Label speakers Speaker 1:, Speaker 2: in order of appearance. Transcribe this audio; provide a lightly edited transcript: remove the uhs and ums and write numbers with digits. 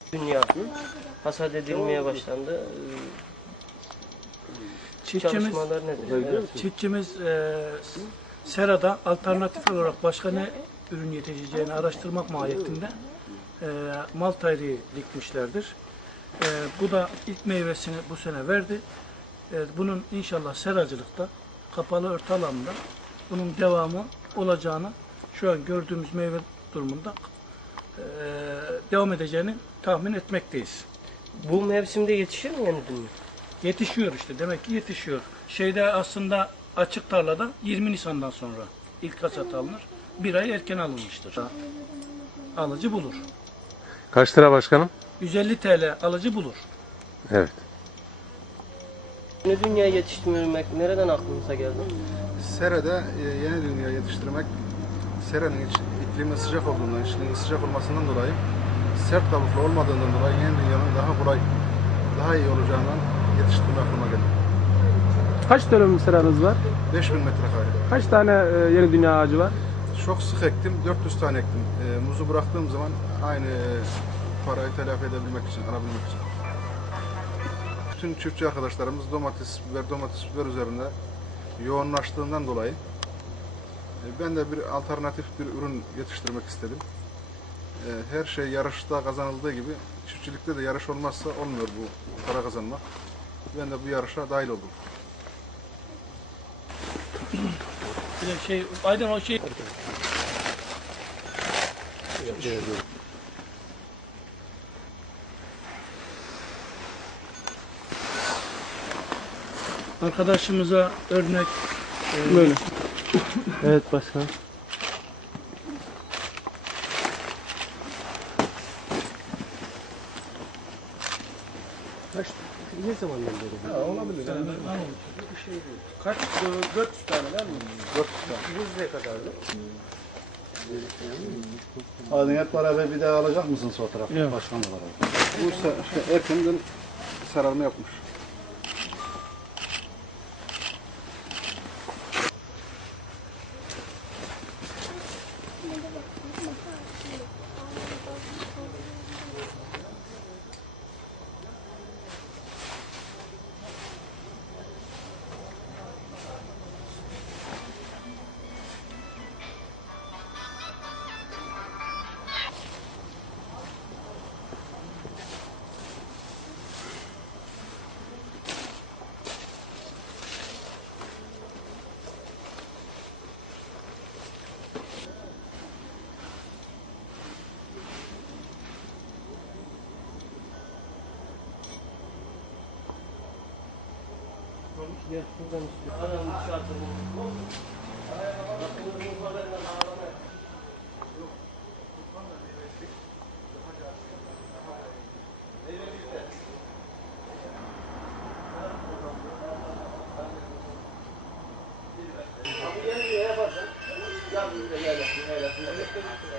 Speaker 1: Dünya hasat edilmeye başlandı.
Speaker 2: Çiftçimiz,
Speaker 1: Çalışmalar nedir? Evet.
Speaker 2: çiftçimiz serada alternatif olarak başka ne ürün yetişeceğini araştırmak mahiyetinde mal tayriği dikmişlerdir. Bu da ilk meyvesini bu sene verdi. Bunun inşallah seracılıkta, kapalı örtü alanında bunun devamı olacağını şu an gördüğümüz meyve durumunda devam edeceğini tahmin etmekteyiz.
Speaker 1: Bu mevsimde yetişir mi yani dünya?
Speaker 2: Yetişiyor işte. Demek ki yetişiyor. Şeyde aslında açık tarlada 20 Nisan'dan sonra ilk hasat alınır. Bir ay erken alınmıştır. Alıcı bulur.
Speaker 3: Kaç lira başkanım?
Speaker 2: 150 TL alıcı bulur.
Speaker 3: Evet.
Speaker 1: Yeni dünya yetiştirmek nereden aklınıza geldi?
Speaker 4: Serada yeni dünya yetiştirmek, seranın iklimi sıcak olduğundan, içinin sıcak olmasından dolayı, sert kabuklu olmadığından dolayı yeni dünyanın daha kolay, daha iyi olacağından yetiştirme aklıma geldi.
Speaker 5: Kaç dönüm seranız var?
Speaker 4: 5000 metrekare.
Speaker 5: Kaç tane yeni dünya ağacı var?
Speaker 4: Çok sık ektim, 400 tane ektim. Muzu bıraktığım zaman aynı parayı telafi edebilmek için, alabilmek için. Bütün çiftçi arkadaşlarımız domates, biber üzerinde yoğunlaştığından dolayı ben de bir alternatif bir ürün yetiştirmek istedim. Her şey yarışta kazanıldığı gibi çiftçilikte de yarış olmazsa olmuyor bu para kazanmak. Ben de bu yarışa dahil oldum.
Speaker 2: Bir de Aydın o şey... Arkadaşımıza örnek
Speaker 5: Böyle. Evet başkanım.
Speaker 1: Ne zamandan beri?
Speaker 4: Olabilir. Yani.
Speaker 1: Kaç? 400 tane var mı?
Speaker 4: 400 tane.
Speaker 1: 100 ne kadardı?
Speaker 4: Hadi hep beraber bir daha alacak mısınız fotoğraf?
Speaker 5: Yok.
Speaker 4: Başkan olarak. Bu işte erkenden sararma yapmış.
Speaker 1: Gel şuradan istiyor. Adam dışarıda. Abi gel yaparsın. Gel buraya gel.